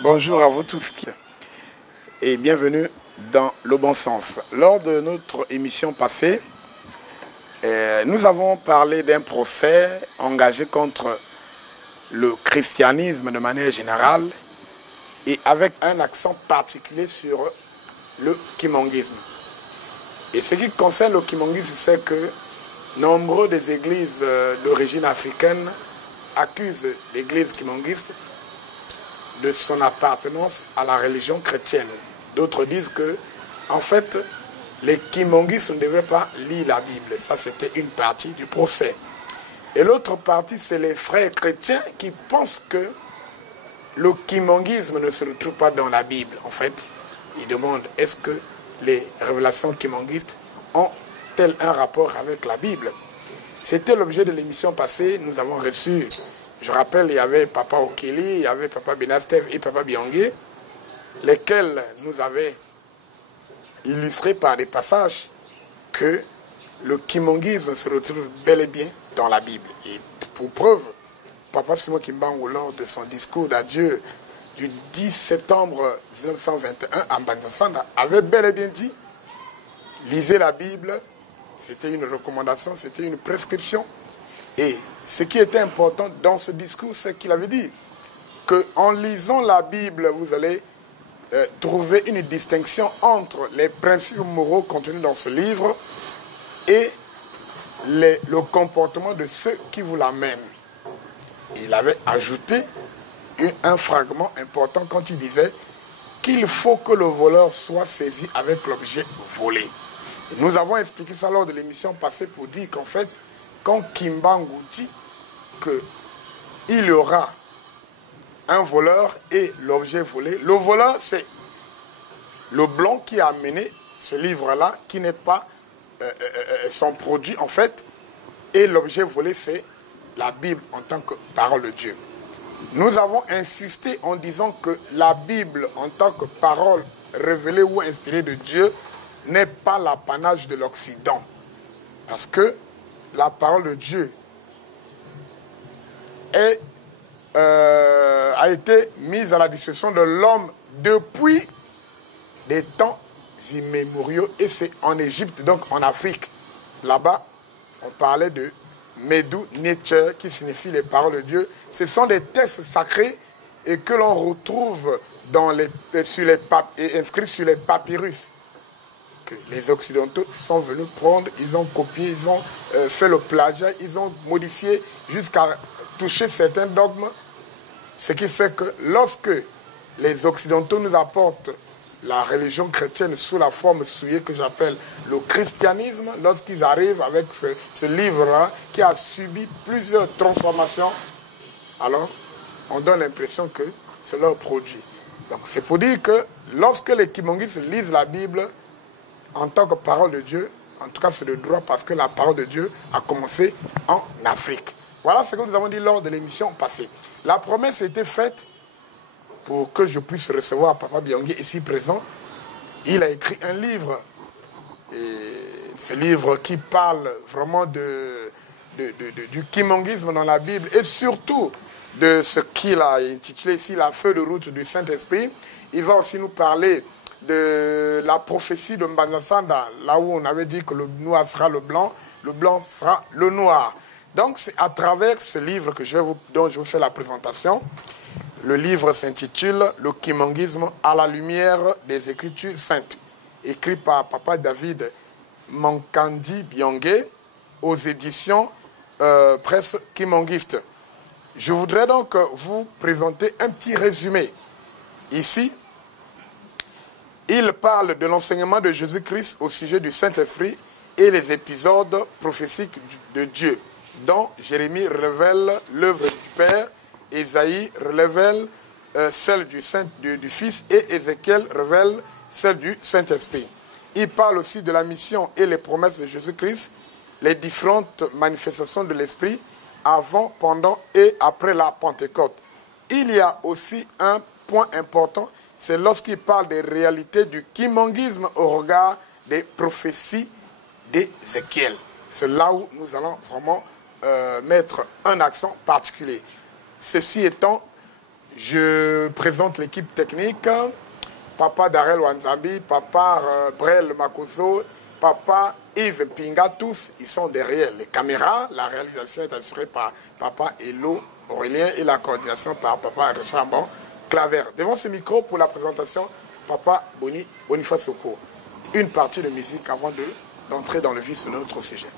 Bonjour à vous tous et bienvenue dans Le Bon Sens. Lors de notre émission passée, nous avons parlé d'un procès engagé contre le christianisme de manière générale et avec un accent particulier sur le kimongisme. Et ce qui concerne le kimongisme, c'est que nombreux des églises d'origine africaine accusent l'église kimongiste de son appartenance à la religion chrétienne. D'autres disent que, en fait, les kimongistes ne devaient pas lire la Bible. Ça, c'était une partie du procès. Et l'autre partie, c'est les frères chrétiens qui pensent que le kimongisme ne se retrouve pas dans la Bible. En fait, ils demandent, est-ce que les révélations kimongistes ont-elles un rapport avec la Bible? C'était l'objet de l'émission passée. Nous avons reçu, je rappelle, il y avait Papa Okeli, il y avait Papa Benastev et Papa Biangé, lesquels nous avaient illustré par des passages que le kimongisme se retrouve bel et bien dans la Bible. Et pour preuve, Papa Simon Kimbangu, lors de son discours d'adieu du 10 septembre 1921 à Mbanza-Sanda, avait bel et bien dit, lisez la Bible, c'était une recommandation, c'était une prescription. Et ce qui était important dans ce discours, c'est qu'il avait dit qu'en lisant la Bible, vous allez trouver une distinction entre les principes moraux contenus dans ce livre et le comportement de ceux qui vous l'amènent. Il avait ajouté un fragment important quand il disait qu'il faut que le voleur soit saisi avec l'objet volé. Nous avons expliqué ça lors de l'émission passée pour dire qu'en fait, quand Kimbangu dit qu'il y aura un voleur et l'objet volé, le voleur, c'est le blanc qui a amené ce livre-là, qui n'est pas son produit en fait, et l'objet volé, c'est la Bible en tant que parole de Dieu. Nous avons insisté en disant que la Bible en tant que parole révélée ou inspirée de Dieu n'est pas l'apanage de l'Occident. Parce que la parole de Dieu a été mise à la disposition de l'homme depuis des temps immémoriaux, et c'est en Égypte, donc en Afrique. Là-bas, on parlait de Medou Nietzsche, qui signifie les paroles de Dieu. Ce sont des textes sacrés et que l'on retrouve inscrits sur les papyrus. Que les Occidentaux sont venus prendre, ils ont copié, ils ont fait le plagiat, ils ont modifié jusqu'à toucher certains dogmes. Ce qui fait que lorsque les Occidentaux nous apportent la religion chrétienne sous la forme souillée que j'appelle le christianisme, lorsqu'ils arrivent avec ce livre-là qui a subi plusieurs transformations, alors on donne l'impression que c'est leur produit. Donc c'est pour dire que lorsque les kimongistes lisent la Bible en tant que parole de Dieu, en tout cas c'est le droit parce que la parole de Dieu a commencé en Afrique. Voilà ce que nous avons dit lors de l'émission passée. La promesse a été faite pour que je puisse recevoir Papa Biangé ici présent. Il a écrit un livre, et ce livre qui parle vraiment du kimongisme dans la Bible et surtout de ce qu'il a intitulé ici la feuille de route du Saint-Esprit. Il va aussi nous parler de la prophétie de Mbanza-Sanda, là où on avait dit que le noir sera le blanc sera le noir. Donc c'est à travers ce livre dont je vous fais la présentation. Le livre s'intitule « Le kimongisme à la lumière des Écritures saintes », écrit par Papa David Mankandi Biangé aux éditions Presse Kimongiste. Je voudrais donc vous présenter un petit résumé. Ici, il parle de l'enseignement de Jésus-Christ au sujet du Saint-Esprit et les épisodes prophétiques de Dieu, dont Jérémie révèle l'œuvre du Père, Ésaïe révèle celle du Fils et Ézéchiel révèle celle du Saint-Esprit. Il parle aussi de la mission et les promesses de Jésus-Christ, les différentes manifestations de l'Esprit avant, pendant et après la Pentecôte. Il y a aussi un point important, c'est lorsqu'il parle des réalités du kimongisme au regard des prophéties d'Ézéchiel. C'est là où nous allons vraiment mettre un accent particulier. Ceci étant, Je présente l'équipe technique. Papa Darel Wanzambi, Papa Brel Makoso, Papa Yves Pinga, tous, ils sont derrière les caméras. La réalisation est assurée par Papa Elo Aurélien et la coordination par Papa Richambon Claver. Devant ce micro pour la présentation, Papa Boniface Soko. Une partie de musique avant d'entrer dans le vif de notre sujet.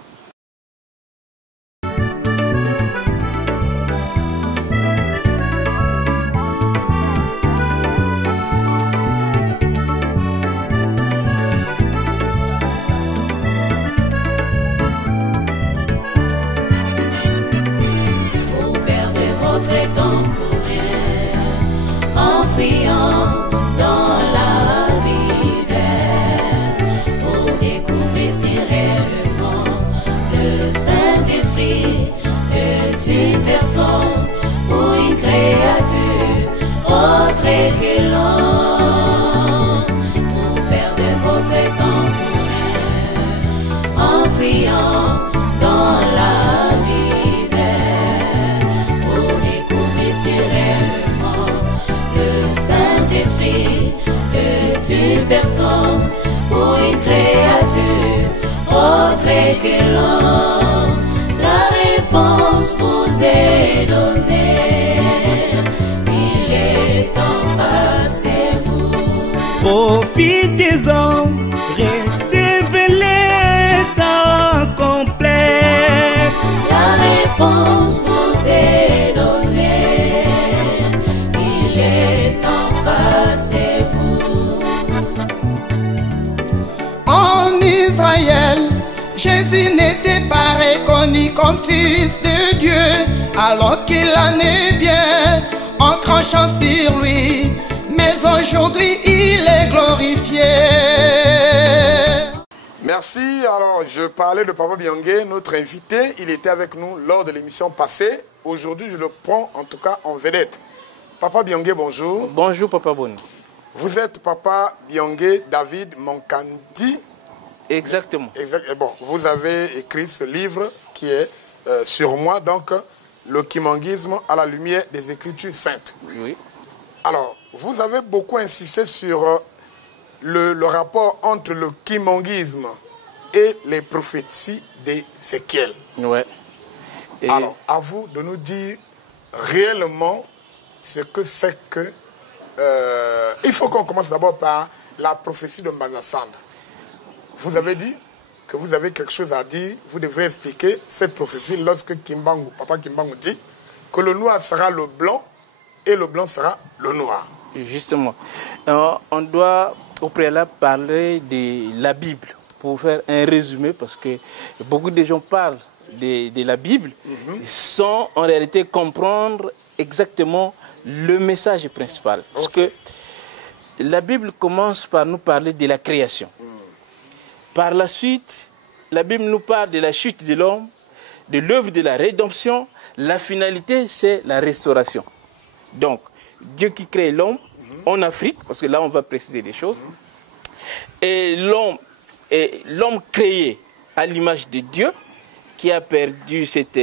Personne pour une créature autre que l'homme, la réponse vous est donnée, il est en face de vous. Profitez-en, recevez-les sans complexe. La réponse vous est donnée, il est en face de vous. En Israël, Jésus n'était pas reconnu comme fils de Dieu, alors qu'il en est bien en crachant sur lui. Mais aujourd'hui, il est glorifié. Merci. Alors, je parlais de Papa Biangé, notre invité. Il était avec nous lors de l'émission passée. Aujourd'hui, je le prends en tout cas en vedette. Papa Biangé, bonjour. Bonjour, Papa Boni. Vous êtes Papa Biangé David Monkandi. Exactement. Exact. Bon, vous avez écrit ce livre qui est sur moi, donc le kimanguisme à la lumière des Écritures saintes. Oui. Alors, vous avez beaucoup insisté sur le rapport entre le kimanguisme et les prophéties d'Ézéchiel. Ouais. Et alors, à vous de nous dire réellement ce que c'est que... il faut qu'on commence d'abord par la prophétie de Mbazasanda. Vous avez dit que vous avez quelque chose à dire, vous devrez expliquer cette prophétie lorsque Papa Kimbangu dit que le noir sera le blanc et le blanc sera le noir. Justement, on doit au préalable parler de la Bible pour faire un résumé parce que beaucoup de gens parlent de la Bible sans en réalité comprendre exactement le message principal. Parce que la Bible commence par nous parler de la création. Par la suite, la Bible nous parle de la chute de l'homme, de l'œuvre de la rédemption. La finalité, c'est la restauration. Donc, Dieu qui crée l'homme en Afrique, parce que là, on va préciser les choses. Et l'homme créé à l'image de Dieu, qui a perdu cette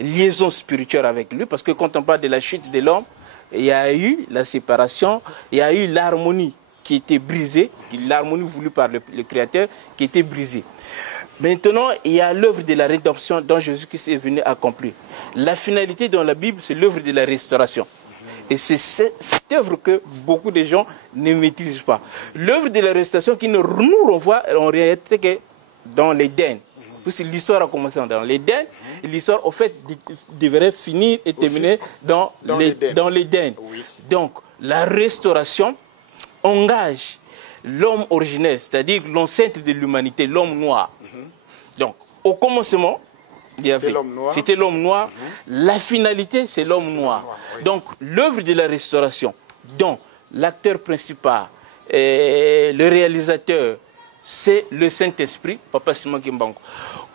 liaison spirituelle avec lui. Parce que quand on parle de la chute de l'homme, il y a eu la séparation, il y a eu l'harmonie qui était brisée, l'harmonie voulue par le Créateur qui était brisée. Maintenant, il y a l'œuvre de la rédemption dont Jésus-Christ est venu accomplir. La finalité dans la Bible, c'est l'œuvre de la restauration. Et c'est cette œuvre que beaucoup de gens ne maîtrisent pas. L'œuvre de la restauration qui nous renvoie en réalité que dans l'Éden. Puisque l'histoire a commencé dans l'Éden, l'histoire, au fait, devrait finir et terminer dans l'Éden. Oui. Donc, la restauration engage l'homme originel, c'est-à-dire l'ancêtre de l'humanité, l'homme noir. Donc, au commencement, c'était l'homme noir. La finalité, c'est l'homme noir. Oui. Donc, l'œuvre de la restauration, dont l'acteur principal, le réalisateur, c'est le Saint-Esprit, Papa Simon Kimbangu.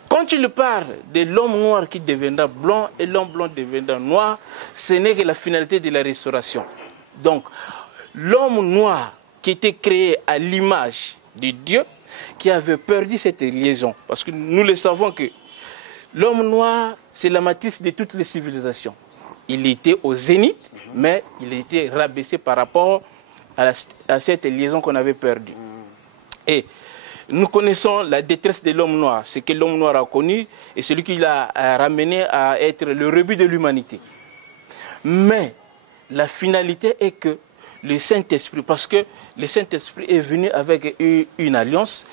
Quand il parle de l'homme noir qui deviendra blanc et l'homme blanc deviendra noir, ce n'est que la finalité de la restauration. Donc, l'homme noir qui était créé à l'image de Dieu, qui avait perdu cette liaison. Parce que nous le savons que l'homme noir, c'est la matrice de toutes les civilisations. Il était au zénith, mais il a été rabaissé par rapport à cette liaison qu'on avait perdue. Et nous connaissons la détresse de l'homme noir, ce que l'homme noir a connu et celui qui l'a ramené à être le rebut de l'humanité. Mais la finalité est que le Saint-Esprit, parce que le Saint-Esprit est venu avec une alliance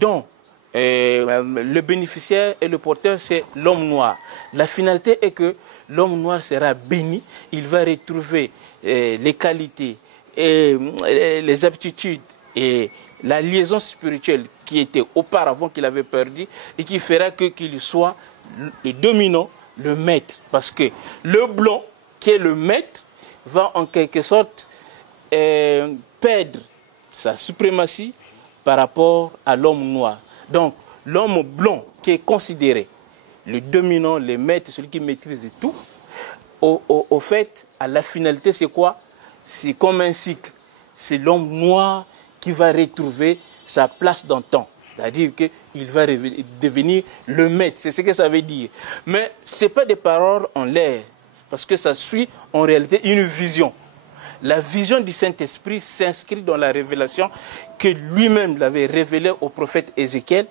dont le bénéficiaire et le porteur, c'est l'homme noir. La finalité est que l'homme noir sera béni, il va retrouver les qualités et les aptitudes et la liaison spirituelle qui était auparavant qu'il avait perdu et qui fera qu'il soit le dominant, le maître. Parce que le blanc, qui est le maître, va en quelque sorte perdre sa suprématie par rapport à l'homme noir. Donc, l'homme blanc qui est considéré le dominant, le maître, celui qui maîtrise tout, au fait, à la finalité, c'est quoi? C'est comme un cycle. C'est l'homme noir qui va retrouver sa place dans le temps. C'est-à-dire qu'il va devenir le maître. C'est ce que ça veut dire. Mais ce n'est pas des paroles en l'air, parce que ça suit en réalité une vision. La vision du Saint-Esprit s'inscrit dans la révélation que lui-même l'avait révélée au prophète Ézéchiel.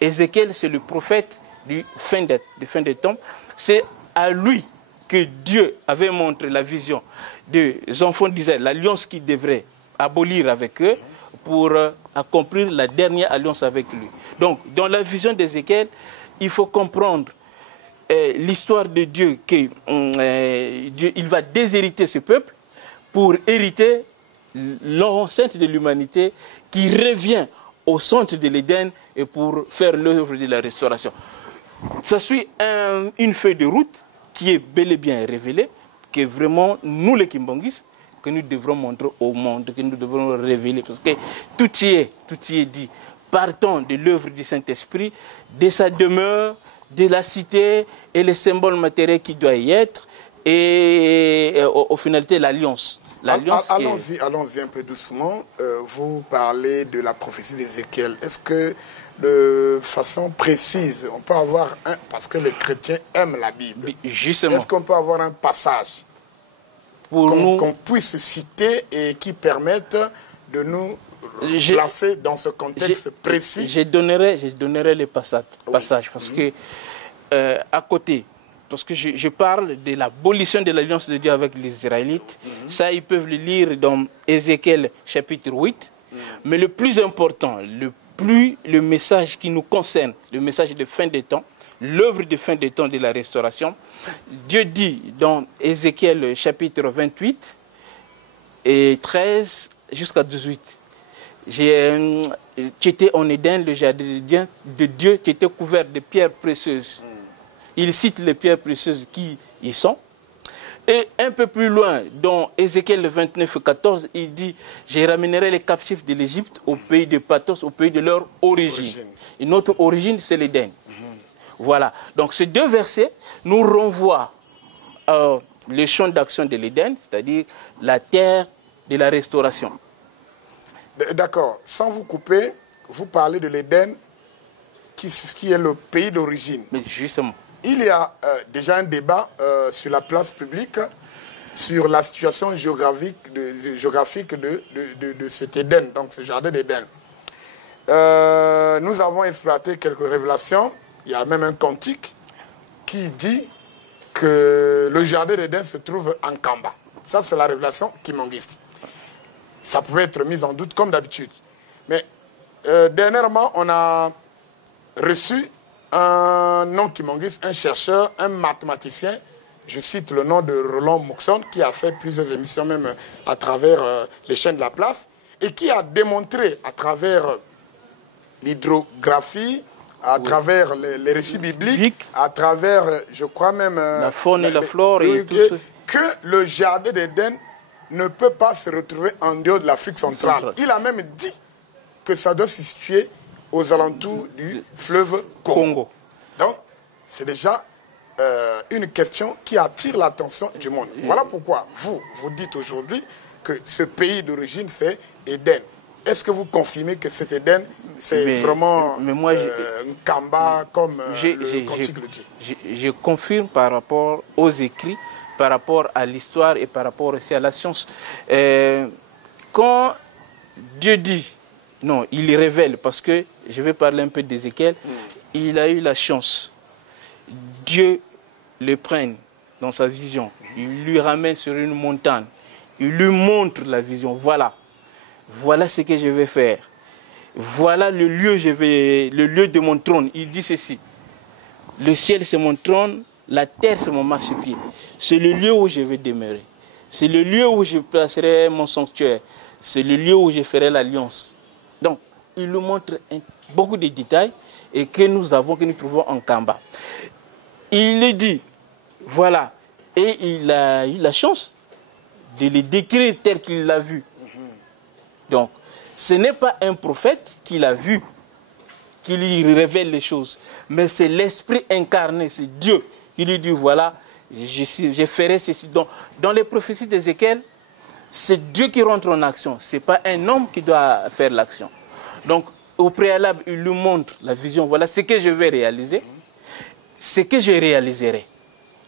Ézéchiel, c'est le prophète du fin des temps. C'est à lui que Dieu avait montré la vision des enfants d'Israël, l'alliance qu'il devrait abolir avec eux pour accomplir la dernière alliance avec lui. Donc, dans la vision d'Ézéchiel, il faut comprendre l'histoire de Dieu, qu'il va déshériter ce peuple pour hériter l'enceinte de l'humanité qui revient au centre de l'Éden et pour faire l'œuvre de la restauration. Ça suit une feuille de route qui est bel et bien révélée, que vraiment, nous les Kimbangis, que nous devrons montrer au monde, que nous devrons révéler, parce que tout y est dit. Partons de l'œuvre du Saint-Esprit, de sa demeure, de la cité et les symboles matériels qui doivent y être, et au finalité, l'alliance. Allons-y un peu doucement. Vous parlez de la prophétie d'Ézéchiel. Est-ce que de façon précise, on peut avoir un... Parce que les chrétiens aiment la Bible. Justement. Est-ce qu'on peut avoir un passage qu'on puisse citer et qui permette de nous placer dans ce contexte précis? Je donnerai les passages parce que à côté, parce que je parle de l'abolition de l'alliance de Dieu avec les Israélites, ça ils peuvent le lire dans Ézéchiel chapitre 8, mais le plus important, le message qui nous concerne, le message de fin des temps, l'œuvre de fin des temps de la restauration, Dieu dit dans Ézéchiel chapitre 28 et 13 jusqu'à 18, tu étais en Éden, le jardin de Dieu, tu étais couvert de pierres précieuses. Il cite les pierres précieuses qui y sont. Et un peu plus loin, dans Ézéchiel 29, 14, il dit « Je ramènerai les captifs de l'Égypte au pays de Pathos, au pays de leur origine. » Et notre origine, c'est l'Éden. Voilà. Donc ces deux versets nous renvoient le champ d'action de l'Éden, c'est-à-dire la terre de la restauration. D'accord. Sans vous couper, vous parlez de l'Éden qui est le pays d'origine. Mais justement. Il y a déjà un débat sur la place publique sur la situation géographique de cet Éden, donc ce jardin d'Éden. Nous avons exploité quelques révélations. Il y a même un cantique qui dit que le jardin d'Éden se trouve en Kamba. Ça, c'est la révélation kimangiste. Ça pouvait être mis en doute comme d'habitude. Mais dernièrement, on a reçu un nom kimangiste, un chercheur, un mathématicien, je cite le nom de Roland Moxon, qui a fait plusieurs émissions même à travers les chaînes de la place, et qui a démontré à travers l'hydrographie, à travers les récits bibliques, à travers, je crois même... la faune et la flore et tout ça. Que le jardin d'Éden ne peut pas se retrouver en dehors de l'Afrique centrale. Il a même dit que ça doit se situer aux alentours du fleuve Congo. Donc, c'est déjà une question qui attire l'attention du monde. Voilà pourquoi vous dites aujourd'hui que ce pays d'origine, c'est Éden. Est-ce que vous confirmez que cet Éden, c'est vraiment un Kamba, comme le cantique le dit? Je confirme par rapport aux écrits par rapport à l'histoire et par rapport aussi à la science. Quand Dieu dit, non, il révèle, parce que je vais parler un peu d'Ézéchiel, il a eu la chance. Dieu le prenne dans sa vision, il lui ramène sur une montagne, il lui montre la vision. Voilà ce que je vais faire. Voilà le lieu, le lieu de mon trône. Il dit ceci: le ciel c'est mon trône, la terre c'est mon marchepied. C'est le lieu où je vais demeurer. C'est le lieu où je placerai mon sanctuaire. C'est le lieu où je ferai l'alliance. Donc, il nous montre beaucoup de détails et que nous trouvons en Kamba. Il le dit, voilà, et il a eu la chance de le décrire tel qu'il l'a vu. Donc, ce n'est pas un prophète qui l'a vu, qui lui révèle les choses, mais c'est l'Esprit incarné, c'est Dieu qui lui dit, voilà, je ferai ceci. Donc, dans les prophéties d'Ézéchiel, c'est Dieu qui rentre en action, ce n'est pas un homme qui doit faire l'action. Donc, au préalable, il lui montre la vision, voilà ce que je vais réaliser, ce que je réaliserai.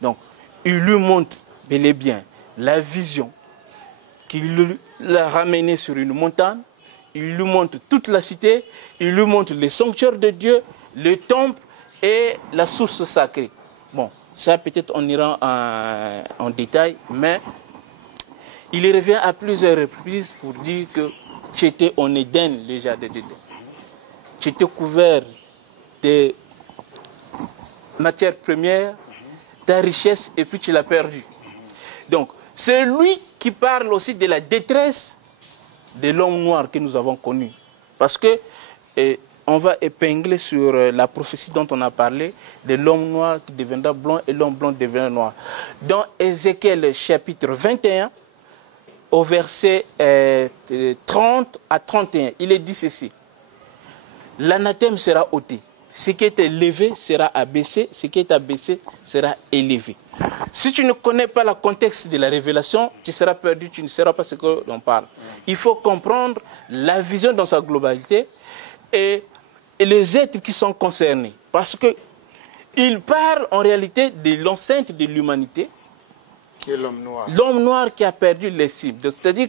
Donc, il lui montre bel et bien la vision qu'il l'a ramenée sur une montagne, il lui montre toute la cité, il lui montre les sanctuaires de Dieu, le temple et la source sacrée. Bon, ça peut-être on ira en détail, mais il revient à plusieurs reprises pour dire que tu étais en Éden, le jardin d'Éden. Tu étais couvert de matières premières, ta richesse, et puis tu l'as perdue. Donc, c'est lui qui parle aussi de la détresse de l'homme noir que nous avons connu. Parce que on va épingler sur la prophétie dont on a parlé, de l'homme noir qui deviendra blanc et l'homme blanc deviendra noir. Dans Ézéchiel chapitre 21, au verset 30 à 31, il est dit ceci: l'anathème sera ôté. Ce qui est élevé sera abaissé, ce qui est abaissé sera élevé. Si tu ne connais pas le contexte de la révélation, tu seras perdu, tu ne sauras pas ce que l'on parle. Il faut comprendre la vision dans sa globalité et les êtres qui sont concernés. Parce qu'il parle en réalité de l'enceinte de l'humanité, qui est l'homme noir. L'homme noir qui a perdu les cibles, c'est-à-dire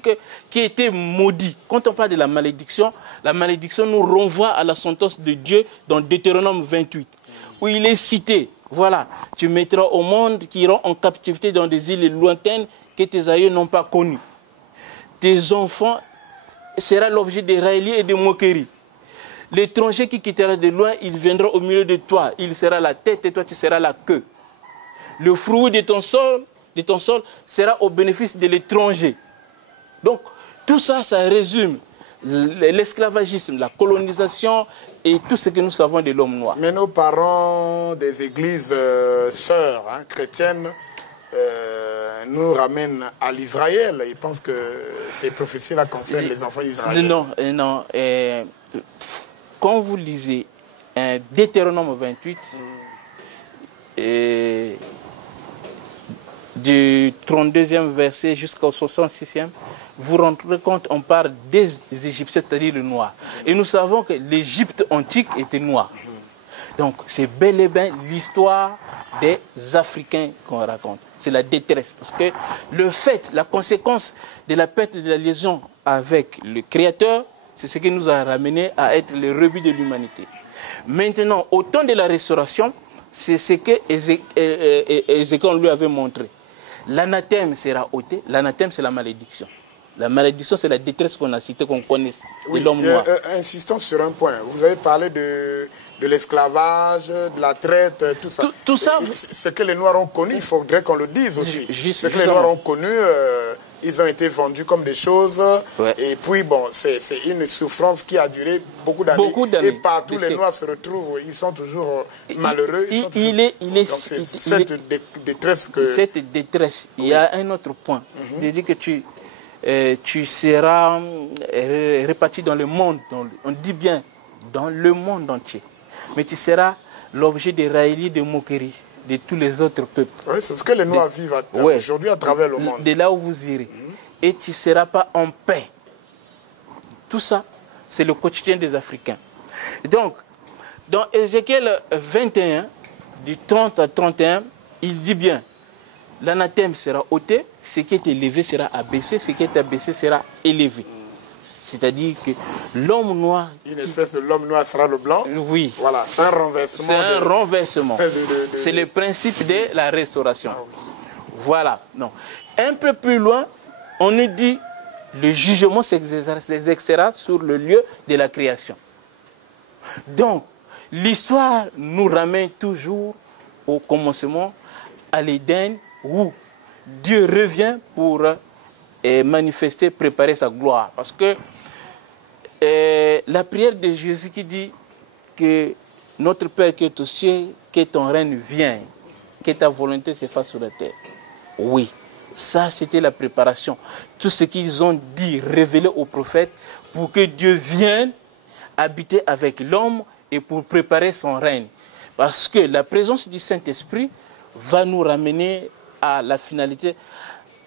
qui a été maudit. Quand on parle de la malédiction nous renvoie à la sentence de Dieu dans Deutéronome 28, où il est cité, voilà, tu mettras au monde qui iront en captivité dans des îles lointaines que tes aïeux n'ont pas connues. Tes enfants seront l'objet de railleries et de moqueries. L'étranger qui quittera de loin, il viendra au milieu de toi, il sera la tête et toi tu seras la queue. Le fruit de ton sol sera au bénéfice de l'étranger. Donc, tout ça, ça résume l'esclavagisme, la colonisation et tout ce que nous savons de l'homme noir. Mais nos parents des églises sœurs chrétiennes nous ramènent à l'Israël. Ils pensent que ces prophéties-là concernent les enfants israéliens. Non. Quand vous lisez Deutéronome 28, du 32e verset jusqu'au 66e, vous rendrez compte, on parle des Égyptiens, c'est-à-dire le noir. Et nous savons que l'Égypte antique était noire. Donc c'est bel et bien l'histoire des Africains qu'on raconte. C'est la détresse. Parce que le fait, la conséquence de la perte de la liaison avec le Créateur, c'est ce qui nous a ramené à être les rebuts de l'humanité. Maintenant, au temps de la restauration, c'est ce que Ézéchiel lui avait montré. L'anathème sera ôté. L'anathème, c'est la malédiction. La malédiction, c'est la détresse qu'on a citée, qu'on connaît, de l'homme noir. Insistons sur un point. Vous avez parlé de l'esclavage, de la traite, tout ça. Tout ça. Ce que les Noirs ont connu, il faudrait qu'on le dise aussi. Ce que les justement. Noirs ont connu, ils ont été vendus comme des choses. Ouais. Et puis, bon, c'est une souffrance qui a duré beaucoup d'années. Et partout, les Noirs se retrouvent, ils sont toujours malheureux. Cette détresse que... Cette détresse, il y a un autre point. Je dis que tu seras réparti dans le monde, on dit bien dans le monde entier. Mais tu seras l'objet des railleries, des moqueries de tous les autres peuples. Oui, c'est ce que les Noirs vivent aujourd'hui à travers le monde. De là où vous irez. Et tu ne seras pas en paix. Tout ça, c'est le quotidien des Africains. Donc, dans Ézéchiel 21, du 30 à 31, il dit bien, l'anathème sera ôté, ce qui est élevé sera abaissé, ce qui est abaissé sera élevé. C'est-à-dire que l'homme noir... Une espèce de l'homme noir sera le blanc. Oui. Voilà, c'est un renversement. C'est un renversement. C'est le principe de la restauration. Ah, oui. Voilà. Non. Un peu plus loin, on nous dit le jugement s'exercera sur le lieu de la création. Donc, l'histoire nous ramène toujours au commencement, à l'Éden, où Dieu revient pour manifester, préparer sa gloire. Parce que la prière de Jésus qui dit que notre Père qui est aux cieux, que ton règne vienne, que ta volonté se fasse sur la terre. Oui, ça c'était la préparation. Tout ce qu'ils ont dit, révélé aux prophètes pour que Dieu vienne habiter avec l'homme et pour préparer son règne. Parce que la présence du Saint-Esprit va nous ramener à la finalité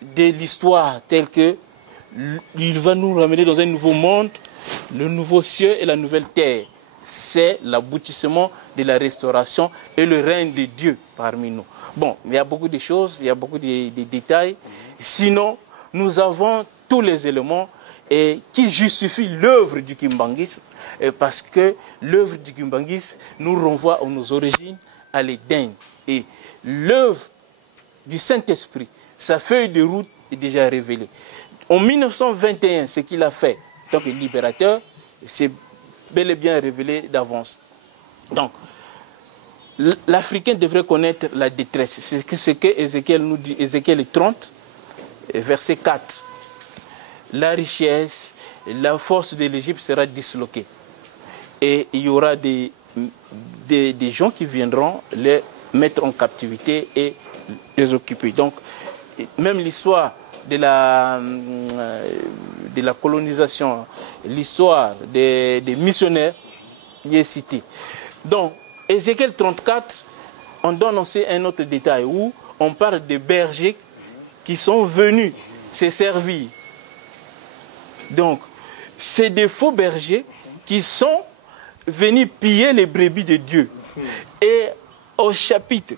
de l'histoire telle que il va nous ramener dans un nouveau monde, le nouveau ciel et la nouvelle terre. C'est l'aboutissement de la restauration et le règne de Dieu parmi nous. Bon, il y a beaucoup de choses, il y a beaucoup de détails. Sinon, nous avons tous les éléments qui justifient l'œuvre du Kimbanguisme, parce que l'œuvre du Kimbanguisme nous renvoie à nos origines, à l'Éden. Et l'œuvre du Saint-Esprit, sa feuille de route est déjà révélée. En 1921, ce qu'il a fait, donc le libérateur, c'est bel et bien révélé d'avance. Donc, l'Africain devrait connaître la détresse. C'est ce que Ézéchiel nous dit, Ézéchiel 30, verset 4. La richesse, la force de l'Égypte sera disloquée. Et il y aura des gens qui viendront les mettre en captivité et les occuper. Donc, même l'histoire de la colonisation, l'histoire des missionnaires y est citée. Donc, Ézéchiel 34, on donne aussi un autre détail où on parle des bergers qui sont venus se servir. Donc, c'est des faux bergers qui sont venus piller les brebis de Dieu. Et au chapitre,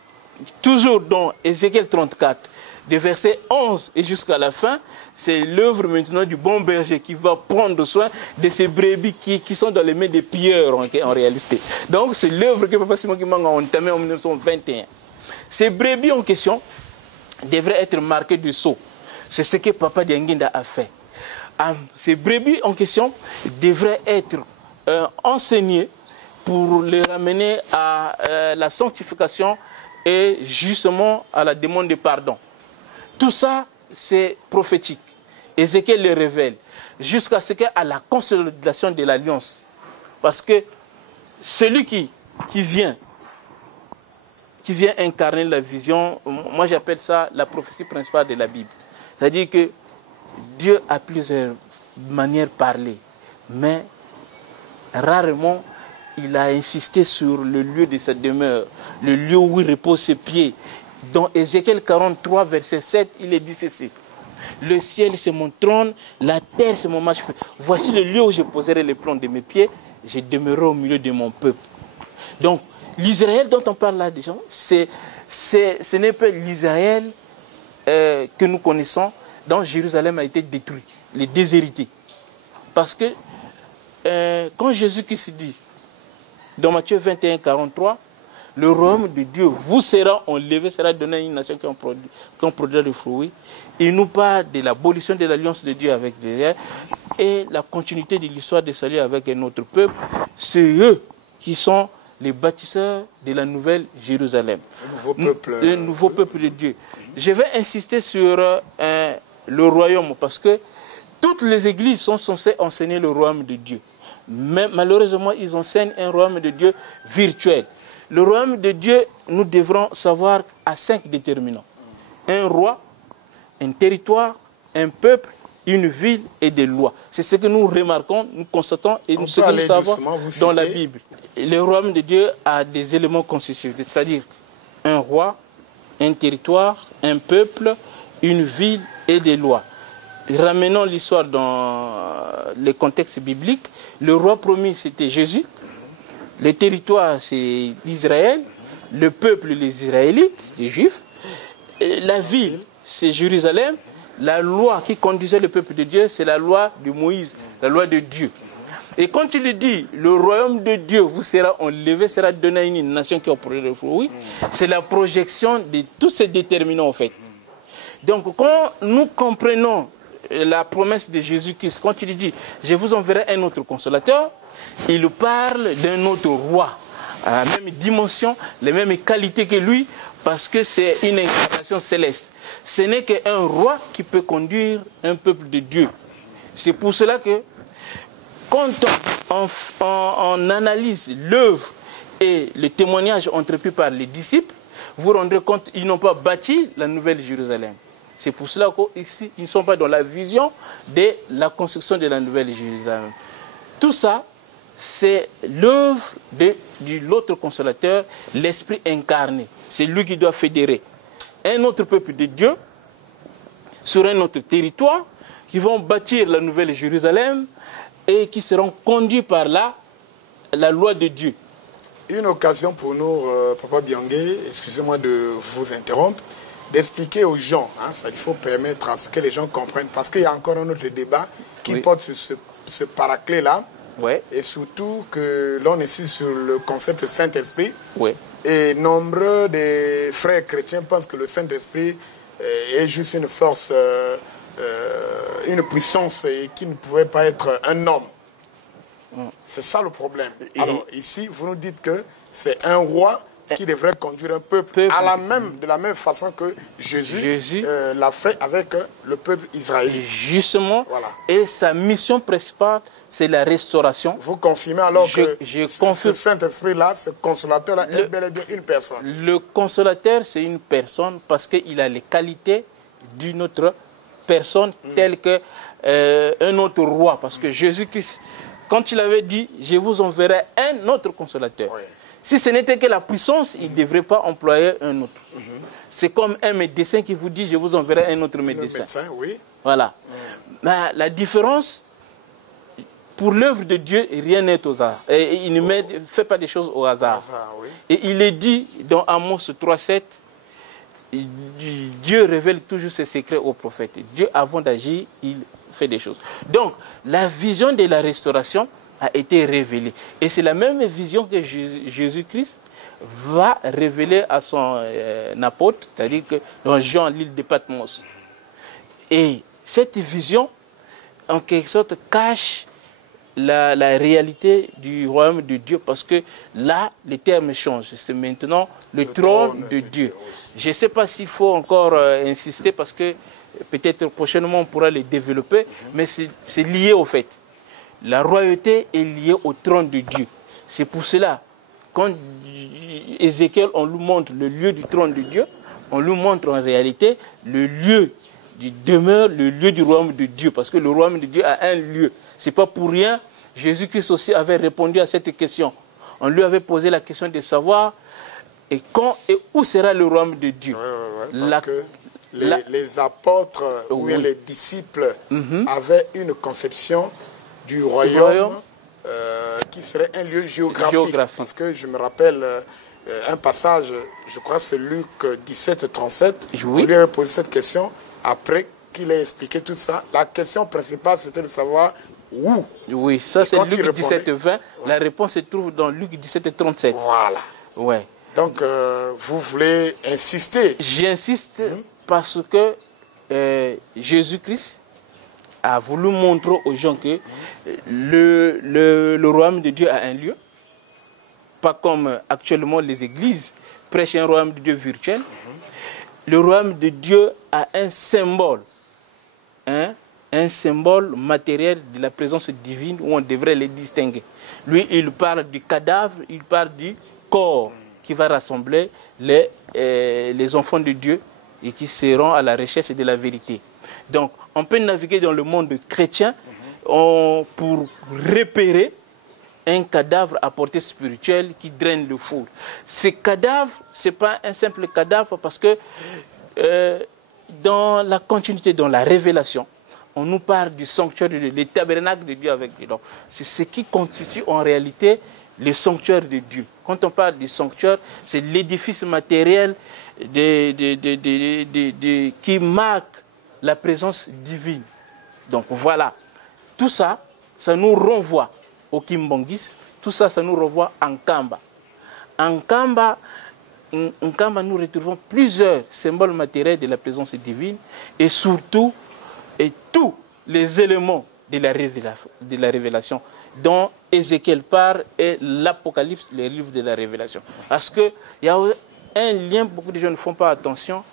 toujours dans Ézéchiel 34, de verset 11 et jusqu'à la fin, c'est l'œuvre maintenant du bon berger qui va prendre soin de ces brebis qui sont dans les mains des pilleurs en réalité. Donc c'est l'œuvre que Papa Simon Kimbangu a entamée en 1921. Ces brebis en question devraient être marquées de sceau. C'est ce que Papa Dianguinda a fait. Ces brebis en question devraient être enseignées pour les ramener à la sanctification et justement à la demande de pardon. Tout ça, c'est prophétique. Ézéchiel le révèle jusqu'à ce qu'à la consolidation de l'alliance. Parce que celui qui vient incarner la vision, moi j'appelle ça la prophétie principale de la Bible. C'est-à-dire que Dieu a plusieurs manières de parler, mais rarement il a insisté sur le lieu de sa demeure, le lieu où il repose ses pieds. Dans Ézéchiel 43, verset 7, il est dit ceci. Le ciel c'est mon trône, la terre c'est mon marche. Voici le lieu où je poserai les plans de mes pieds, je demeurerai au milieu de mon peuple. Donc, l'Israël dont on parle là déjà, ce n'est pas l'Israël que nous connaissons, dont Jérusalem a été détruit, les déshérités. Parce que quand Jésus-Christ dit, dans Matthieu 21, 43, le royaume de Dieu vous sera enlevé, sera donné à une nation qui en produira des fruits. Il nous parle de l'abolition de l'alliance de Dieu avec Dieu et la continuité de l'histoire de salut avec un autre peuple. C'est eux qui sont les bâtisseurs de la nouvelle Jérusalem. Le nouveau peuple de Dieu. Je vais insister sur le royaume parce que toutes les églises sont censées enseigner le royaume de Dieu. Mais malheureusement, ils enseignent un royaume de Dieu virtuel. Le royaume de Dieu, nous devrons savoir à 5 déterminants. Un roi, un territoire, un peuple, une ville et des lois. C'est ce que nous remarquons, nous constatons et ce que nous savons dans la Bible. Le royaume de Dieu a des éléments constitutifs, c'est-à-dire un roi, un territoire, un peuple, une ville et des lois. Ramenons l'histoire dans les contextes bibliques. Le roi promis, c'était Jésus. Le territoire, c'est l'Israël. Le peuple, les Israélites, les Juifs. la ville, c'est Jérusalem. La loi qui conduisait le peuple de Dieu, c'est la loi de Moïse, la loi de Dieu. Et quand il dit, le royaume de Dieu vous sera enlevé, sera donné à une nation qui aura le fruit, c'est la projection de tous ces déterminants en fait. Donc quand nous comprenons la promesse de Jésus-Christ, quand il dit, je vous enverrai un autre consolateur, il parle d'un autre roi, à la même dimension, les mêmes qualités que lui, parce que c'est une incarnation céleste. Ce n'est qu'un roi qui peut conduire un peuple de Dieu. C'est pour cela que quand on analyse l'œuvre et le témoignage entrepris par les disciples, vous vous rendrez compte qu'ils n'ont pas bâti la nouvelle Jérusalem. C'est pour cela qu'ici, ils ne sont pas dans la vision de la construction de la nouvelle Jérusalem. Tout ça, c'est l'œuvre de l'autre consolateur, l'Esprit incarné. C'est lui qui doit fédérer un autre peuple de Dieu sur un autre territoire, qui vont bâtir la nouvelle Jérusalem et qui seront conduits par là, la loi de Dieu. Une occasion pour nous, Papa Biangué, excusez-moi de vous interrompre, d'expliquer aux gens, hein, il faut permettre à ce que les gens comprennent, parce qu'il y a encore un autre débat qui porte sur ce paraclet-là, et surtout que l'on est ici sur le concept de Saint-Esprit, et nombreux des frères chrétiens pensent que le Saint-Esprit est juste une force, une puissance et qui ne pouvait pas être un homme. C'est ça le problème. Alors ici, vous nous dites que c'est un roi qui devrait conduire un peuple de la même façon que Jésus l'a fait avec le peuple israélite. Justement, et sa mission principale, c'est la restauration. Vous confirmez alors que ce Saint-Esprit-là, ce consolateur-là, est bel et bien une personne. Le consolateur, c'est une personne parce qu'il a les qualités d'une autre personne, telle qu'un autre roi. Parce que Jésus-Christ, quand il avait dit, je vous enverrai un autre consolateur. Si ce n'était que la puissance, il ne devrait pas employer un autre. C'est comme un médecin qui vous dit, je vous enverrai un autre médecin. Voilà. Mais la différence, pour l'œuvre de Dieu, rien n'est au hasard. Et il ne fait pas des choses au hasard. Et il est dit dans Amos 3,7, Dieu révèle toujours ses secrets aux prophètes. Dieu, avant d'agir, il fait des choses. Donc, la vision de la restauration a été révélée. Et c'est la même vision que Jésus-Christ va révéler à son apôtre, c'est-à-dire que dans Jean, l'île de Patmos. Et cette vision, en quelque sorte, cache la réalité du royaume de Dieu, parce que là, les termes changent. C'est maintenant le trône de Dieu. Je ne sais pas s'il faut encore insister, parce que peut-être prochainement on pourra les développer, mais c'est lié au fait. La royauté est liée au trône de Dieu. C'est pour cela, quand Ézéchiel, on lui montre le lieu du trône de Dieu, on lui montre en réalité le lieu du demeure, le lieu du royaume de Dieu, parce que le royaume de Dieu a un lieu. Ce n'est pas pour rien, Jésus-Christ aussi avait répondu à cette question. On lui avait posé la question de savoir et quand et où sera le royaume de Dieu. Parce que les apôtres ou bien les disciples avaient une conception du royaume qui serait un lieu géographique. Parce que je me rappelle un passage, je crois que c'est Luc 17, 37, on lui avait posé cette question, après qu'il ait expliqué tout ça, la question principale c'était de savoir où. Oui, ça c'est Luc 17, 20, la réponse se trouve dans Luc 17, 37. Voilà. Donc vous voulez insister? J'insiste parce que Jésus-Christ a voulu montrer aux gens que le royaume de Dieu a un lieu, pas comme actuellement les églises prêchent un royaume de Dieu virtuel. Le royaume de Dieu a un symbole, un symbole matériel de la présence divine où on devrait les distinguer. Lui, il parle du cadavre, il parle du corps qui va rassembler les enfants de Dieu et qui seront à la recherche de la vérité. Donc, on peut naviguer dans le monde chrétien pour repérer un cadavre à portée spirituelle qui draine le four. Ce cadavre, ce n'est pas un simple cadavre parce que dans la continuité, dans la révélation, on nous parle du sanctuaire, du tabernacle de Dieu avec Dieu. C'est ce qui constitue en réalité le sanctuaire de Dieu. Quand on parle du sanctuaire, c'est l'édifice matériel qui marquent la présence divine. Donc voilà, tout ça, ça nous renvoie au Kimbangis, tout ça, ça nous renvoie en Kamba. En Kamba, nous retrouvons plusieurs symboles matériels de la présence divine et surtout, tous les éléments de la révélation dont Ézéchiel parle et l'Apocalypse, les livres de la révélation. Parce qu'il y a un lien, beaucoup de gens ne font pas attention,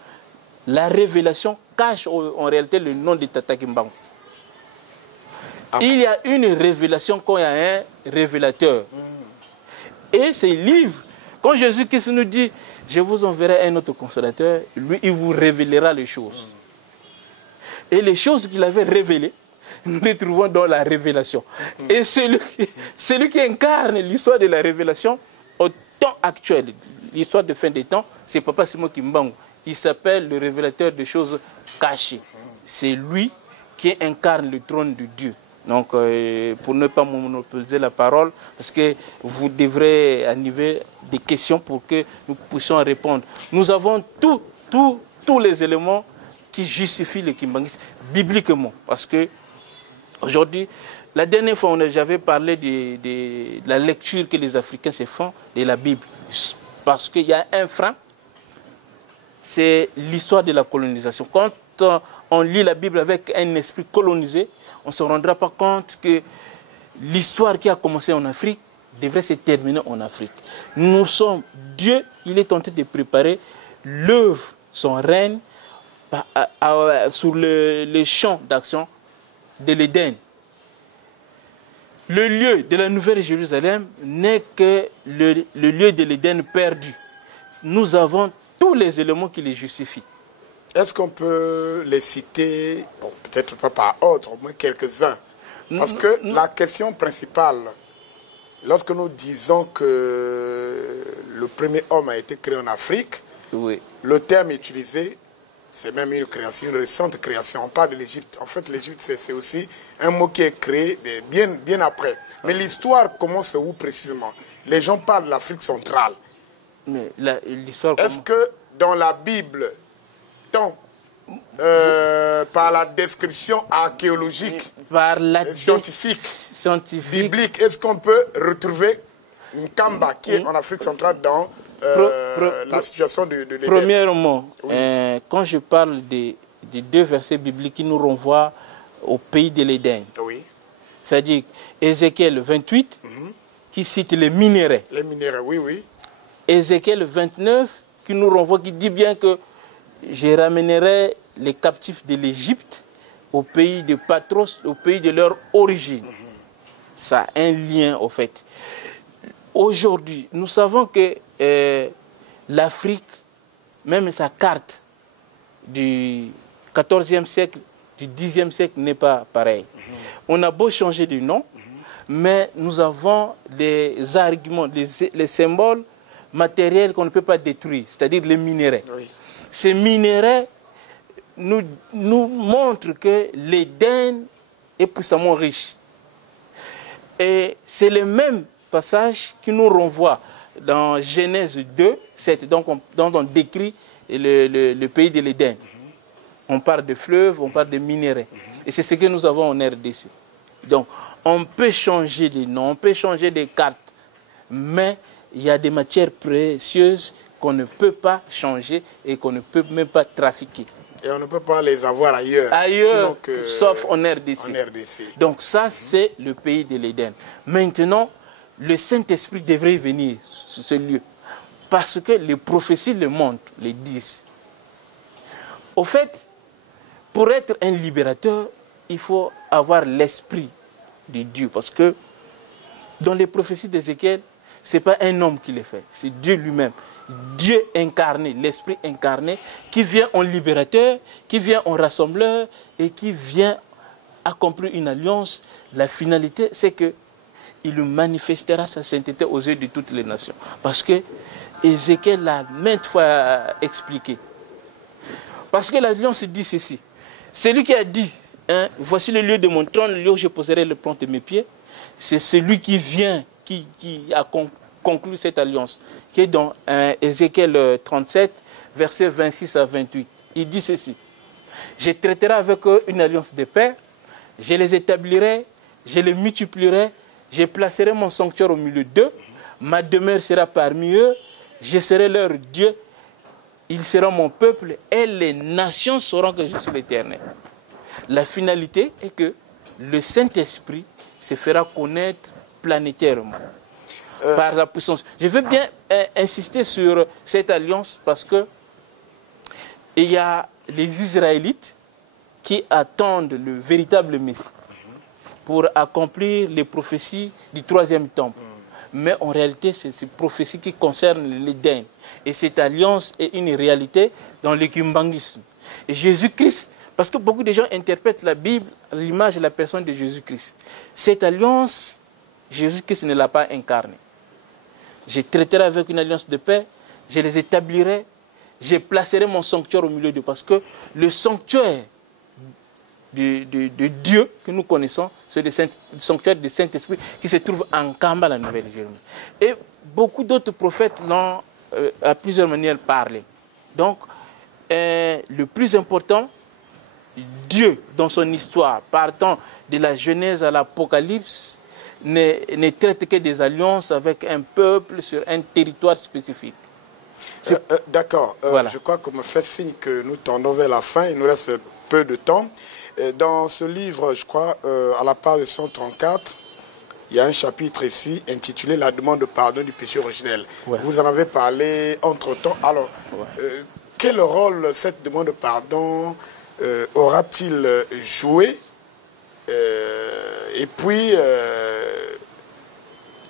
la révélation cache en réalité le nom de Tata Kimbangu. Il y a une révélation quand il y a un révélateur. Et ces livres, quand Jésus-Christ nous dit, je vous enverrai un autre consolateur, lui, il vous révélera les choses. Et les choses qu'il avait révélées, nous les trouvons dans la révélation. Et celui qui incarne l'histoire de la révélation au temps actuel, l'histoire de fin des temps, c'est Papa Simon Kimbangu. Il s'appelle le révélateur des choses cachées. C'est lui qui incarne le trône de Dieu. Donc, pour ne pas monopoliser la parole, parce que vous devrez animer des questions pour que nous puissions répondre. Nous avons tous les éléments qui justifient le kimbangisme bibliquement. Parce que aujourd'hui, la dernière fois, j'avais parlé de la lecture que les Africains se font de la Bible. Parce qu'il y a un frein, c'est l'histoire de la colonisation. Quand on lit la Bible avec un esprit colonisé, on ne se rendra pas compte que l'histoire qui a commencé en Afrique devrait se terminer en Afrique. Nous sommes, Dieu, il est en train de préparer l'œuvre, son règne, sur le champ d'action de l'Éden. Le lieu de la Nouvelle Jérusalem n'est que le lieu de l'Éden perdu. Nous avons tous les éléments qui les justifient. Est-ce qu'on peut les citer, bon, peut-être pas par ordre, au moins quelques-uns? Parce que la question principale, lorsque nous disons que le premier homme a été créé en Afrique, oui, le terme utilisé, c'est même une création, une récente création. On parle de l'Égypte. En fait, l'Égypte, c'est aussi un mot qui est créé bien après. Mais l'histoire commence où précisément? Les gens parlent de l'Afrique centrale. Est-ce que dans la Bible, par la description archéologique, par la scientifique, biblique, est-ce qu'on peut retrouver une Kamba qui est en Afrique centrale dans la situation de l'Éden? Premièrement, oui, quand je parle des deux versets bibliques qui nous renvoient au pays de l'Éden, oui, c'est-à-dire Ézéchiel 28, qui cite les minéraux. Les minéraux, oui, oui. Ézéchiel 29, qui nous renvoie, qui dit bien que je ramènerai les captifs de l'Égypte au pays de Patros, au pays de leur origine. Ça a un lien, au fait. Aujourd'hui, nous savons que l'Afrique, même sa carte du 14e siècle, du 10e siècle n'est pas pareille. On a beau changer de nom, mais nous avons des arguments, les symboles matériels qu'on ne peut pas détruire, c'est-à-dire les minéraux. Oui. Ces minéraux nous montrent que l'Éden est puissamment riche. Et c'est le même passage qui nous renvoie dans Genèse 2, 7, dont on décrit le pays de l'Éden. On parle de fleuves, on parle de minéraux. Et c'est ce que nous avons en RDC. Donc, on peut changer les noms, on peut changer des cartes, mais il y a des matières précieuses qu'on ne peut pas changer et qu'on ne peut même pas trafiquer. Et on ne peut pas les avoir ailleurs. Ailleurs, sauf en RDC. En RDC. Donc ça, c'est le pays de l'Éden. Maintenant, le Saint-Esprit devrait venir sur ce lieu. Parce que les prophéties le montrent, les disent. Au fait, pour être un libérateur, il faut avoir l'esprit de Dieu. Parce que dans les prophéties d'Ézéchiel, ce n'est pas un homme qui les fait, c'est Dieu lui-même. Dieu incarné, l'esprit incarné, qui vient en libérateur, qui vient en rassembleur et qui vient accomplir une alliance. La finalité, c'est qu'il manifestera sa sainteté aux yeux de toutes les nations. Parce que Ézéchiel l'a maintes fois expliqué. Parce que l'alliance dit ceci. C'est lui qui a dit, hein, voici le lieu de mon trône, le lieu où je poserai le plante de mes pieds. C'est celui qui vient, qui a conclu cette alliance, qui est dans Ézéchiel 37, versets 26 à 28. Il dit ceci. Je traiterai avec eux une alliance de paix, je les établirai, je les multiplierai, je placerai mon sanctuaire au milieu d'eux, ma demeure sera parmi eux, je serai leur Dieu, ils seront mon peuple et les nations sauront que je suis l'Éternel. La finalité est que le Saint-Esprit se fera connaître planétairement par la puissance. Je veux bien insister sur cette alliance parce que il y a les Israélites qui attendent le véritable Messie pour accomplir les prophéties du troisième temple. Mais en réalité, c'est ces prophéties qui concernent l'Éden. Et cette alliance est une réalité dans l'écumbangisme. Et Jésus-Christ, parce que beaucoup de gens interprètent la Bible à l'image de la personne de Jésus-Christ. Cette alliance, Jésus-Christ ne l'a pas incarnée. Je traiterai avec une alliance de paix, je les établirai, je placerai mon sanctuaire au milieu d'eux. Parce que le sanctuaire de Dieu que nous connaissons, c'est le sanctuaire du Saint-Esprit qui se trouve en Kamba, la Nouvelle-Jérusalem. Et beaucoup d'autres prophètes l'ont à plusieurs manières parlé. Donc, le plus important, Dieu, dans son histoire, partant de la Genèse à l'Apocalypse, ne traite que des alliances avec un peuple sur un territoire spécifique. D'accord. Voilà. Je crois qu'on me fait signe que nous tendons vers la fin. Il nous reste peu de temps. Dans ce livre, je crois, à la page 134, il y a un chapitre ici intitulé « La demande de pardon du péché originel ». Ouais. Vous en avez parlé entre-temps. Alors, quel rôle cette demande de pardon aura-t-il joué? Et puis,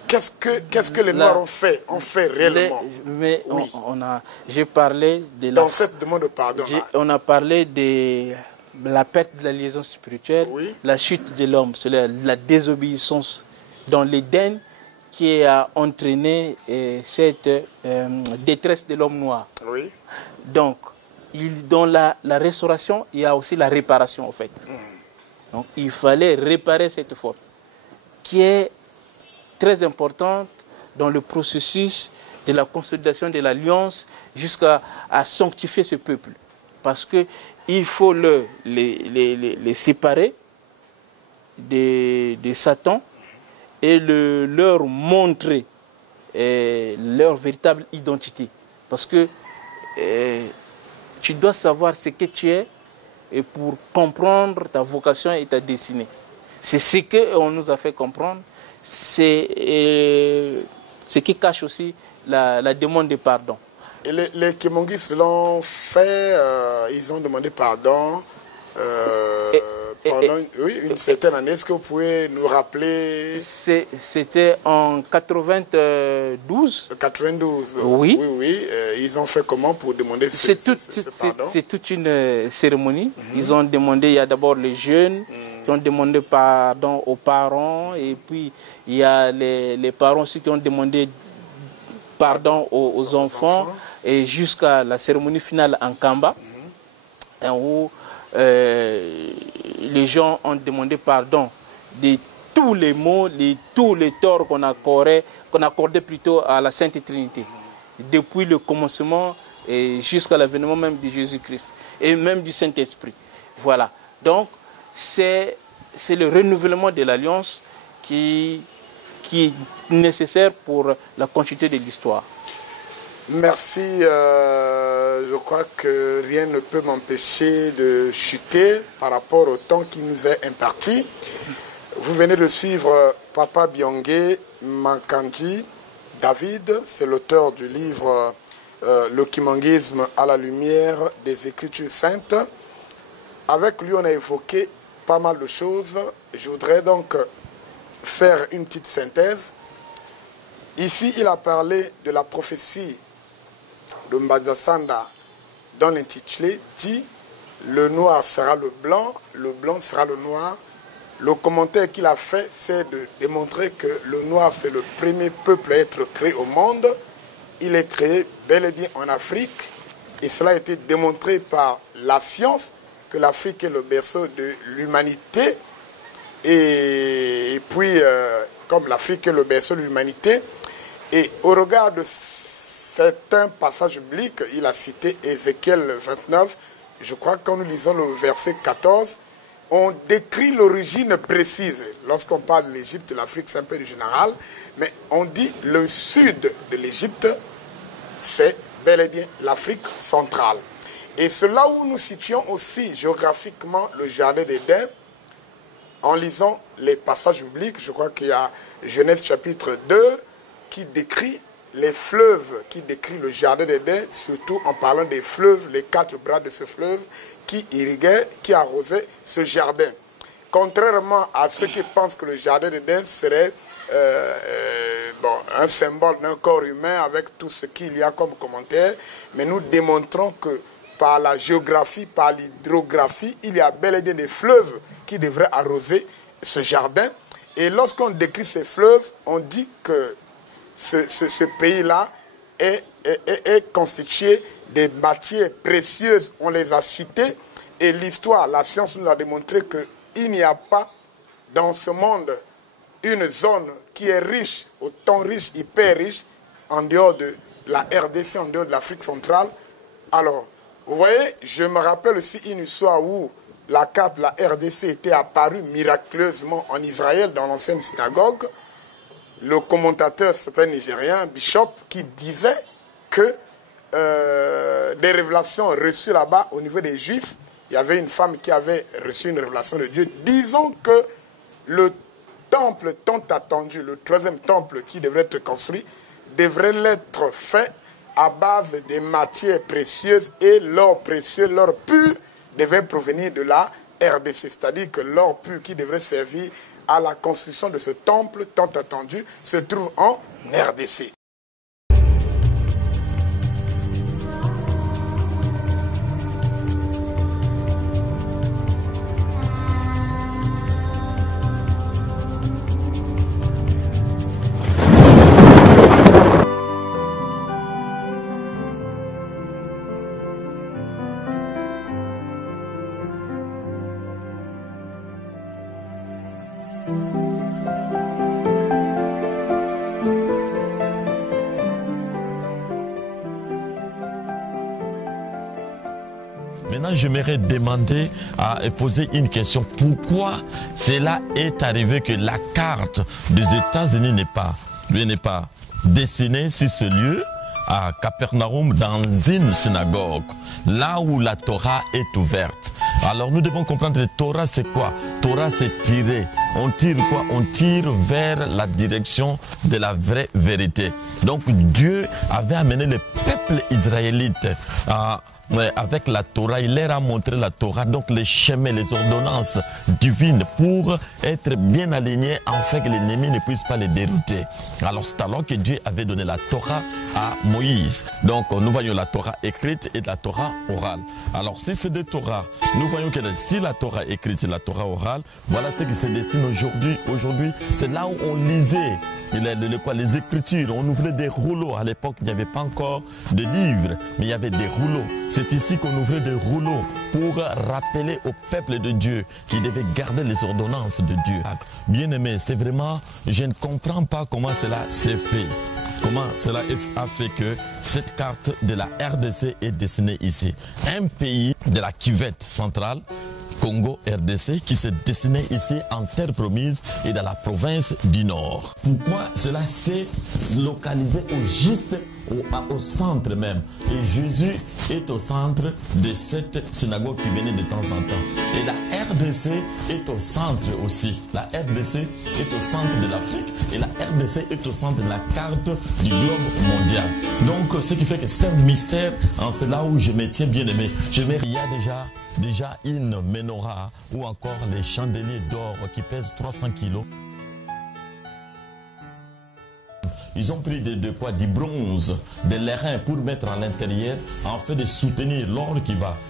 qu'est-ce que les Noirs ont fait réellement? Mais oui. J'ai parlé de dans cette demande de pardon. On a parlé de la perte de la liaison spirituelle, oui. La chute de l'homme, c'est la désobéissance dans l'Éden qui a entraîné cette détresse de l'homme noir. Oui. Donc, dans la restauration, il y a aussi la réparation en fait. Donc, il fallait réparer cette faute qui est très importante dans le processus de la consolidation de l'alliance jusqu'à sanctifier ce peuple. Parce qu'il faut les séparer de Satan et leur montrer leur véritable identité. Parce que tu dois savoir ce que tu es et pour comprendre ta vocation et ta destinée. C'est ce qu'on nous a fait comprendre. C'est ce qui cache aussi la demande de pardon. Et les Kimongis l'ont fait, ils ont demandé pardon pendant une certaine année. Est-ce que vous pouvez nous rappeler? C'était en 92. 92. Oui. Oui. Ils ont fait comment pour demander ce pardon? C'est toute une cérémonie. Ils ont demandé, il y a d'abord les jeunes qui ont demandé pardon aux parents. Et puis, il y a les parents aussi qui ont demandé pardon aux enfants. Et jusqu'à la cérémonie finale en Kamba, où les gens ont demandé pardon de tous les maux, tous les torts qu'on accordait plutôt à la Sainte Trinité, depuis le commencement et jusqu'à l'avènement même de Jésus-Christ et même du Saint-Esprit. Voilà. Donc, c'est le renouvellement de l'alliance qui est nécessaire pour la continuité de l'histoire. Merci. Je crois que rien ne peut m'empêcher de chuter par rapport au temps qui nous est imparti. Vous venez de suivre Papa Byongé Mankandji David, c'est l'auteur du livre Le Kimangisme à la lumière des Écritures saintes. Avec lui, on a évoqué pas mal de choses. Je voudrais donc faire une petite synthèse. Ici, il a parlé de la prophétie de Mbanza Sanda, dans l'intitulé dit « Le noir sera le blanc sera le noir ». Le commentaire qu'il a fait, c'est de démontrer que le noir, c'est le premier peuple à être créé au monde. Il est créé bel et bien en Afrique. Et cela a été démontré par la science, que l'Afrique est le berceau de l'humanité. Et puis, comme l'Afrique est le berceau de l'humanité, et au regard de c'est un passage biblique. Il a cité Ézéchiel 29. Je crois que quand nous lisons le verset 14, on décrit l'origine précise. Lorsqu'on parle de l'Égypte, de l'Afrique, c'est un peu général. Mais on dit le sud de l'Égypte, c'est bel et bien l'Afrique centrale. Et c'est là où nous situons aussi géographiquement le jardin d'Éden. En lisant les passages bibliques, je crois qu'il y a Genèse chapitre 2 qui décrit les fleuves, qui décrit le jardin d'Éden, surtout en parlant des fleuves, les 4 bras de ce fleuve qui irriguaient, qui arrosaient ce jardin. Contrairement à ceux qui pensent que le jardin d'Éden serait un symbole d'un corps humain avec tout ce qu'il y a comme commentaire, mais nous démontrons que par la géographie, par l'hydrographie, il y a bel et bien des fleuves qui devraient arroser ce jardin. Et lorsqu'on décrit ces fleuves, on dit que ce pays-là est constitué des matières précieuses. On les a citées et l'histoire, la science nous a démontré qu'il n'y a pas dans ce monde une zone qui est riche, autant riche, hyper riche, en dehors de la RDC, en dehors de l'Afrique centrale. Alors, vous voyez, je me rappelle aussi une histoire où la carte de la RDC était apparue miraculeusement en Israël, dans l'ancienne synagogue. Le commentateur, c'est un Nigérien, Bishop, qui disait que des révélations reçues là-bas au niveau des Juifs, il y avait une femme qui avait reçu une révélation de Dieu, disant que le temple tant attendu, le 3e temple qui devrait être construit, devrait être fait à base des matières précieuses, et l'or précieux, l'or pur, devait provenir de la RDC. C'est-à-dire que l'or pur qui devrait servir à la construction de ce temple tant attendu se trouve en RDC. Maintenant, j'aimerais demander et poser une question. Pourquoi cela est arrivé que la carte des États-Unis n'est pas dessinée sur ce lieu à Capernaum dans une synagogue, là où la Torah est ouverte? Alors nous devons comprendre que la Torah c'est quoi? Torah c'est tirer. On tire quoi? On tire vers la direction de la vraie vérité. Donc Dieu avait amené le peuple israélite avec la Torah, il leur a montré la Torah, donc les chemins, les ordonnances divines pour être bien alignés afin que l'ennemi ne puisse pas les dérouter. Alors c'est alors que Dieu avait donné la Torah à Moïse. Donc nous voyons la Torah écrite et la Torah orale. Alors si c'est des Torahs, nous voyons que si la Torah écrite et la Torah orale, voilà ce qui se dessine aujourd'hui. Aujourd'hui, c'est là où on lisait les Écritures. On ouvrait des rouleaux. À l'époque, il n'y avait pas encore de livres, mais il y avait des rouleaux. C'est ici qu'on ouvrait des rouleaux pour rappeler au peuple de Dieu qui devait garder les ordonnances de Dieu. Bien aimé, c'est vraiment, je ne comprends pas comment cela s'est fait. Comment cela a fait que cette carte de la RDC est dessinée ici. Un pays de la cuvette centrale, Congo RDC, qui s'est dessiné ici en terre promise et dans la province du Nord. Pourquoi cela s'est localisé au centre même? Et Jésus est au centre de cette synagogue qui venait de temps en temps. Et la RDC est au centre aussi. La RDC est au centre de l'Afrique et la RDC est au centre de la carte du globe mondial. Donc ce qui fait que c'est un mystère, c'est là où je me tiens bien aimé. Il y a déjà une menorah ou encore les chandeliers d'or qui pèsent 300 kilos. Ils ont pris de quoi? Du bronze, de l'airain pour mettre à l'intérieur, en fait de soutenir l'or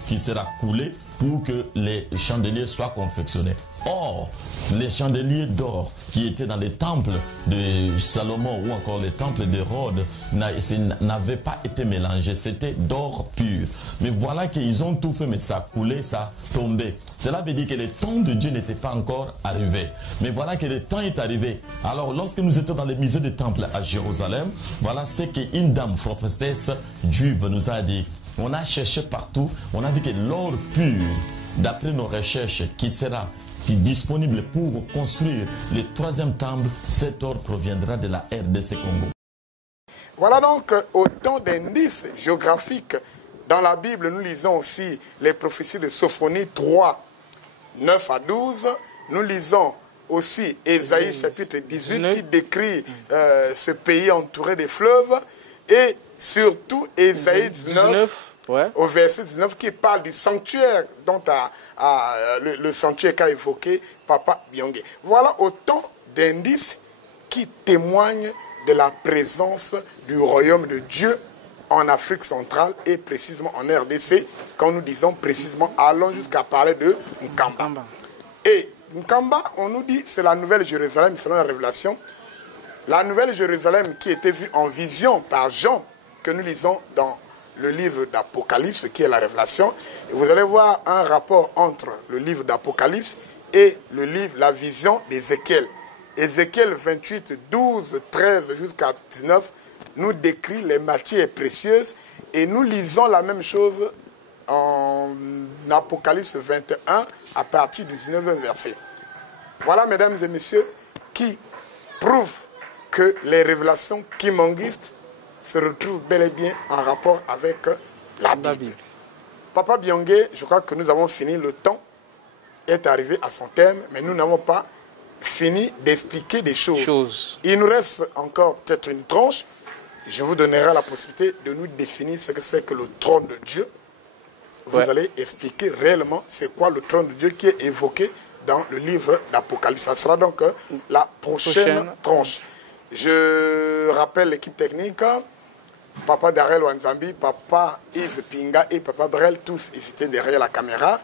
qui sera coulé pour que les chandeliers soient confectionnés. Or, les chandeliers d'or qui étaient dans les temples de Salomon ou encore les temples de Rhodes n'avaient pas été mélangés, c'était d'or pur. Mais voilà qu'ils ont tout fait, mais ça coulait, ça tombait. Cela veut dire que le temps de Dieu n'était pas encore arrivé. Mais voilà que le temps est arrivé. Alors, lorsque nous étions dans les musées des temples à Jérusalem, voilà ce qu'une dame prophétesse juive nous a dit. On a cherché partout, on a vu que l'or pur, d'après nos recherches, qui sera disponible pour construire le troisième temple, cet or proviendra de la RDC Congo. Voilà donc autant d'indices géographiques. Dans la Bible, nous lisons aussi les prophéties de Sophonie 3, 9 à 12. Nous lisons aussi Ésaïe chapitre 18 qui décrit ce pays entouré de fleuves. Et surtout Ésaïe 19. Ouais. Au verset 19 qui parle du sanctuaire dont le sanctuaire qu'a évoqué Papa Byongé. Voilà autant d'indices qui témoignent de la présence du royaume de Dieu en Afrique centrale et précisément en RDC. Quand nous disons précisément, allons jusqu'à parler de Nkamba. Et Nkamba, on nous dit, c'est la nouvelle Jérusalem selon la révélation. La nouvelle Jérusalem qui était vue en vision par Jean, que nous lisons dans le livre d'Apocalypse, qui est la révélation. Et vous allez voir un rapport entre le livre d'Apocalypse et le livre, la vision d'Ézéchiel. Ézéchiel 28, 12, 13 jusqu'à 19 nous décrit les matières précieuses et nous lisons la même chose en Apocalypse 21 à partir du 19e verset. Voilà, mesdames et messieurs, qui prouve que les révélations kimonguistes se retrouvent bel et bien en rapport avec la Bible. Papa Byongé, je crois que nous avons fini, le temps est arrivé à son terme, mais nous n'avons pas fini d'expliquer des choses. Il nous reste encore peut-être une tranche. Je vous donnerai la possibilité de nous définir ce que c'est que le trône de Dieu. Vous allez expliquer réellement c'est quoi le trône de Dieu qui est évoqué dans le livre d'Apocalypse. Ça sera donc la prochaine tranche. Je rappelle l'équipe technique, Papa Darel Wanzambi, Papa Yves Pinga et Papa Brel, tous étaient derrière la caméra.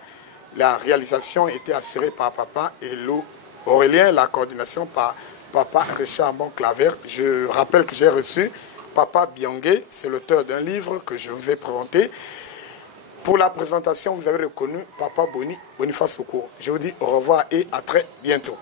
La réalisation était assurée par Papa Elo Aurélien, la coordination par Papa Richard Ambon-Claver. Je rappelle que j'ai reçu Papa Byongé, c'est l'auteur d'un livre que je vous ai présenté. Pour la présentation, vous avez reconnu Papa Boniface Soukour. Je vous dis au revoir et à très bientôt.